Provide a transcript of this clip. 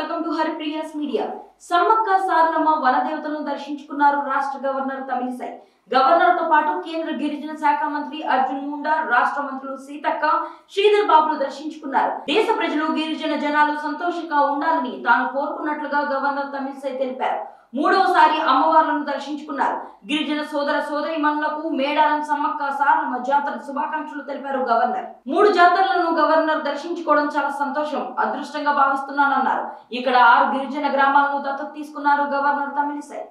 Welcome to Haripriya's media. Sammakka Saralamma వనదేవతలను దర్శించుకున్నారు రాష్ట్ర గవర్నర్ తమిళిసై. గవర్నర్ తో పాటు కేంద్ర గిరిజన శాఖ మంత్రి అర్జున్ ముండా, రాష్ట్ర మంత్రులు సీతక్క, శ్రీధర్ బాబులు దర్శించుకున్నారు. దేశ ప్రజలు గిరిజన జనాలు సంతోషంగా ఉండాలని తాను కోరుకున్నట్లుగా గవర్నర్ తమిళిసై తెలిపారు. మూడవసారి అమ్మవార్లను దర్శించుకున్నారు. గిరిజన సోదర సోదరీమణులకు మేడారం సమ్మక్క సారలమ్మ జాతర శుభాకాంక్షలు తెలిపారు గవర్నర్. 3 జాతరలను గవర్నర్ దర్శించుకోవడం చాలా సంతోషం, అదృష్టంగా భావిస్తున్నానన్నారు. ఇక్కడ 6 గిరిజన గ్రామాలను దత్తత తీసుకున్నారు గవర్నర్ తమిళిసై.